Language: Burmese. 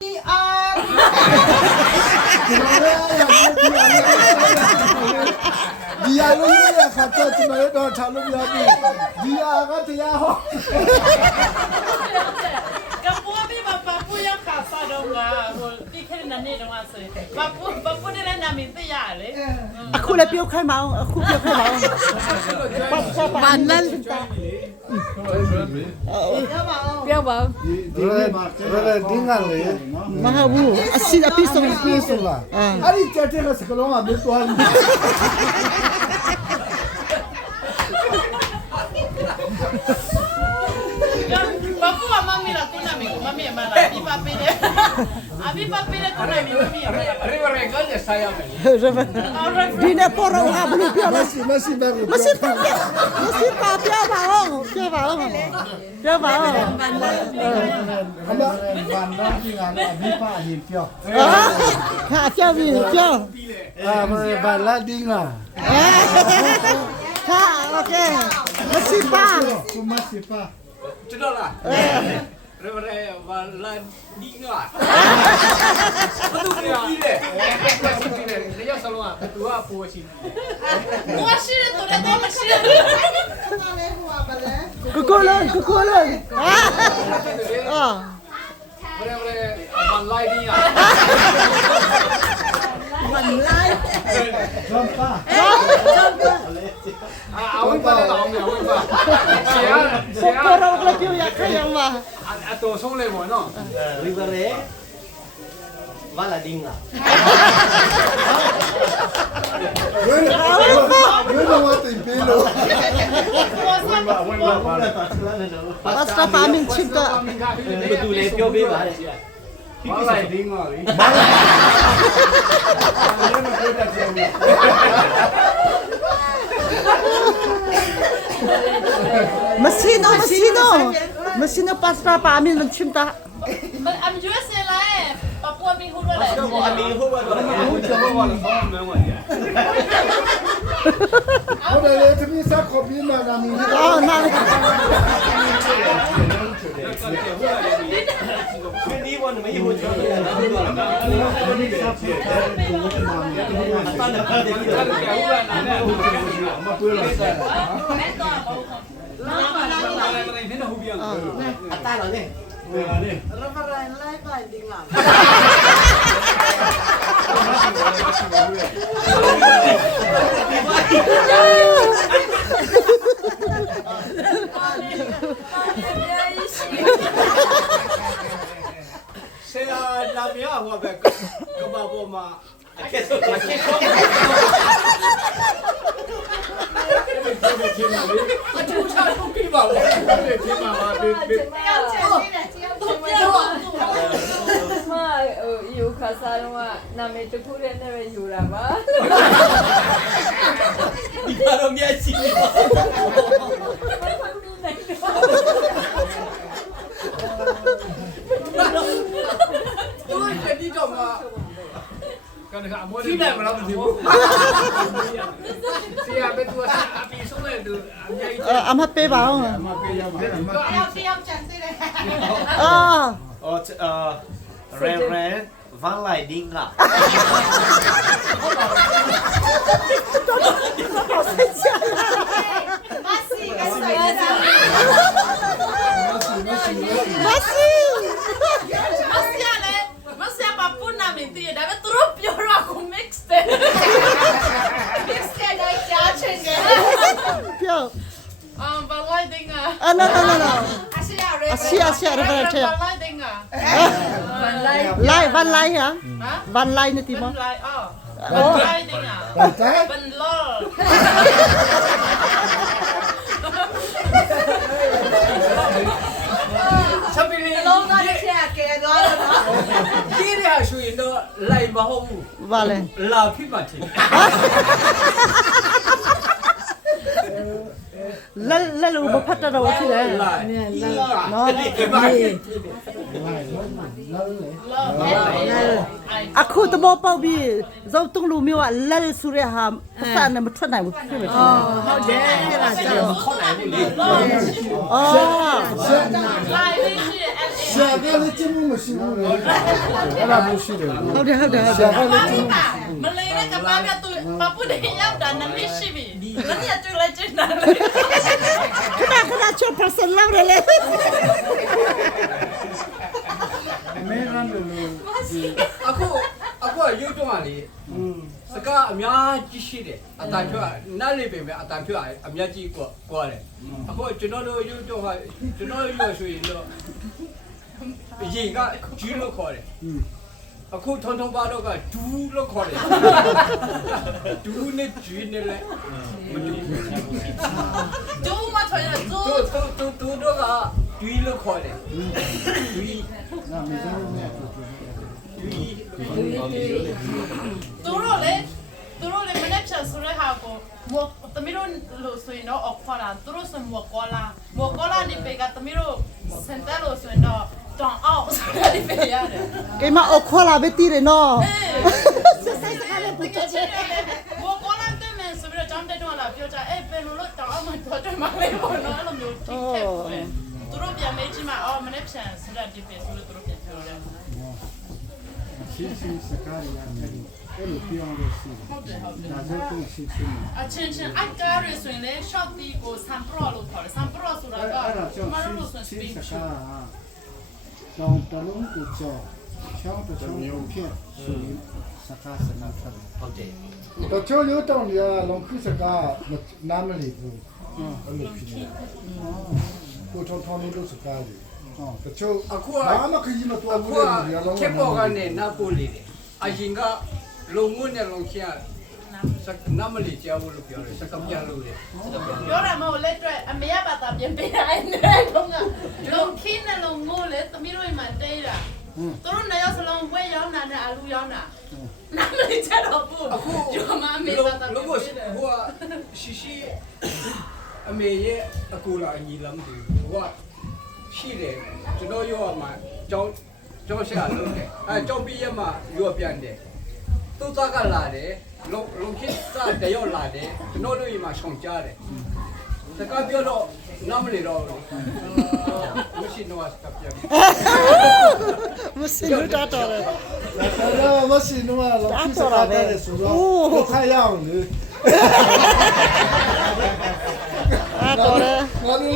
ဒီရလို့ရခါတော့ကျွန်တော်တို့ထားလို့ရပြီဒီရကတရားဟောကပူဘီပပူရခါစားတော့ငါဟိုတိခဲနေနေတော့ဆိုပပူတဲ့နာမည်သိရလေအခုလည်းပြုတ်ခိုင်းမအောင်အခုပြုတ်ခိုင်းမအောင်ဘာနဲ့ပြောပါဒီရဒီငါလေမဟုတ်ဘူးအစီအပီဆုံးပြေးဆုံးလားအဲ့ဒီကြက်တဲ့စကလုံးကမင်းသွားလို့ပပူမမီလာတူနာမီမမီမလာဒီပပေလေအဘိပပေလေတူနာမီမမီရေရေကလည်းဆိုင်ရမယ်ဒီနေ့ပေါ်တော့အဘလို့ပြောလို့မရှိပါဘူးမရှိပါပြောပါအောင်ပြောပါအောင်ပြောပါအောင်အမဗန်တော့ဒီကနေ့အဘိပါရင်ပြောခါပြောပြီပြောမရဗန်လာဒီငါခါโอเคမရှိပါမရှိပါကျွန်တော်လားရေရေဘာလာဒီငါဘာလို့ပြီးလဲပြီးတယ်နေရောက်စလုံးကသူကပိုရှိတယ်我是多的多么是ကိုလုံးရေရေဘာလာဒီငါဂျွန်ပါအဝိပါလည်းအောင်မယ်အဝိပါဆရာ ကိုရောကပြောရခရမှာအတော်ဆုံးလေပေါ့နော် Rivere Valadinga ဘယ်တော့တင်ပေးလို့ဘာစတာပါမင်းချစ်တာဘယ်သူလဲပြောပေးပါလေဘာလာဒီငါလေမရှိနော်ပါစတာပါမင်းချစ်တာI'm just like ပပူဘီဟူရလေ အမီဟိုဘာလဲဟိုကျွန်တော်ကလည်းဘာမှမဝင်ရဟုတ်တယ်လေသမီးစကောပြင်းလာတာမင်းအော်နားဒီဝန်မီဟိုကျွန်တော်သမီးစကောပြင်းလာတာမင်းအတန်းနဲ့ပတ်တယ်ပြီးတော့မပွေးလို့ဆက်အတားတော့လေဆရာလာမြောက်ဟောပဲကဘာပေါ်မှာအကဲဆိုအကဲဆိုအထူးချထုတ်ပြပါဦးဒီမှာပါဒီယူခါစားတော့နာမည်တခုနဲ့ပဲယူတာပါဒီကတော့မြတ်ရှိနေပါသူကဒီတော့မှာကန်ကအမွေးကြီးတယ်မလားမသိဘူးဆရာပဲသူအပီဆုံးတဲ့သူအများကြီးအမပေးပါအောင်အမပေးရမှာတယောက်ချန်သေးတယ်Reverend Van Leidinga မဆာပပူနာမည်တည်းဒါပေမဲ့သူတို့ပြောတော့ကို mix တယ် mix တဲ့တိုင်းကြားချင်တယ်ပြောဘာလိုက်တင်ငါနော်အစီရရရဘာချေဘာလိုက်တင်ငါvan lai hả van lai nữa thì ban laiတင်ငါဘန်လောဆက်ပြီးလုံးသားတစ်ချက်ကဲသွားတော့နော်ဒီရဆိုရင်တော့လိုက်မဟုတ်ဘူး va lên လာဖြစ်ပါချင်းလဲလို့မဖတ်တော့ဘူးလေနော်လော အခုတဘောပေါက်ပြီးဇောက်တုံးလူမျိုးကလက်ဆူရဟာအစနဲ့မထွက်နိုင်ဘူးဖြစ်မယ်အော်ဟုတ်တယ်အဲ့ဒါကြောင့် ခေါ်နိုင်ဘူးလေ အော် 来的是 ဆရာကလည်းကျင်းမှုမရှိဘူးလေအဲ့ဒါမျိုးရှိတယ် ဟုတ်တယ်ဟုတ်တယ်ဟုတ် ဆ တယ် ရာကလည်းကျင်းမှု မလေးနဲ့ကပါပြတူပပူတဲ့ရောက်တာနမရှိပြီမနေ့ကတွေ့လိုက်ချင်တာလေ ခဏချောပတ်စလောက်ရလေ အမေရန်လို့ အခုရုပ်တော့လေစကားအများကြီးရှိတယ်အတန်ဖြတ်နားလေးပဲအတန်ဖြတ်အများကြီးကွာတယ်အခုကျွန်တော်တို့ရုပ်တော့ကျွန်တော်ရုပ်ဆိုရင်တော့ရင်ကဂျီလို့ခေါ်တယ်အခုထုံထုံပါတော့ကဒူးလို့ခေါ်တယ်ဒူးနဲ့ဂျီနဲ့လဲမတူဘူး တူမထွေးတူ တူတော့ကဒူးလို့ခေါ်တယ်ဒူး နာမည်ဆုံးနဲ့ တူရောလေမနေ့ဖြတ်ဆိုရဟာကိုမောတမီတို့လို့ဆိုရင်တော့အခွာလာသူတို့ဆိုမောကောလာဒီပေကတမီတို့စင်တယ်လို့ဆိုရင်တော့တောင်းအောင်ဆိုရဒီပေရတယ် ကိမအခေါ်လာပဲတီးရနော် စစ်စစ်စကားလည်းပူချင်တယ်မောကောလာတဲ့မန်ဆိုပြီးတော့ကျောင်းတက်တော့လာပြောကြအဲ့ပယ်လို့တောင်းအောင်မှတော့တယ်မလေးဘောနော်အဲ့လိုမျိုးတိကျပဲသူတို့ပြန်မေးကြည့်မှအော်မနေ့ဖြတ်ဆိုရဒီပေဆိုလို့သူတို့ပြန်ပြောတယ် ရှိစကားရရတယ်အဲ့လိုပြောလို့ရှိတယ်ဟုတ်တယ်ဒါဆိုတော့ရှိရှိ အချင်းချင်းအကားရဆိုရင်လေ short တီကို sampro လို့ခေါ်တယ် sampro ဆိုတာက အဲ့ဒါကြောင့် မလို့ဆို ရှိ speak စကားတောင်းတလုံးကိုကြောက်ချောင်းတချောင်းဖြစ်ဆိုရင်စကားစနာဖတ် ဟုတ်တယ် တော့ချိုးရိုးတောင်းရလုံးခစကားနားမလီဘူးအဲ့လိုဖြစ်နေကိုထောင်းထောင်းလို့စကားလေတချို့ အခု ဘာမှခကြီးမတော်ဘူးလေရလုံး ခေပေါ်ကနေနာပိုလီတယ်အရင်ကလုံငုံနဲ့လုံချာနမလီကြောက်လို့ပြောတယ်စကပြန်လို့လေ ပြောရမလို့လက်တွေ့အမေရပါတာပြင်ပေးတယ်အဲ့တော့ကလုံခင်းနဲ့လုံငိုးလေသမီးတို့မှတဲတာသူတို့နေရစလုံးဝဲရောင်းတာနဲ့အလူရောင်းတာနာမည်ချက်တော့ဘူးအခုကျော်မမေပါတာ လုံကိုဟိုရှိအမေရဲ့အကူလာညီလမ်းတူဟိုရှိတယ်ကျွန်တော်ရောမှာကျောင်းရှာလို့တယ်အဲကျောင်းပြီးရမှာရောပြန်တယ်သူသားကလာတယ်လုံခစ်သားတရောလာတယ်ကျွန်တော်တို့ဒီမှာဆောင်ကြတယ်တကပြောတော့နာမလီတော့မရှိတော့စကပြန် မရှိလို့တော်တယ် အဲ့မရှိနွားလုံးခစကားတဲ့ဆိုတော့ခါရအောင်လေ တော်တယ် ငါတို့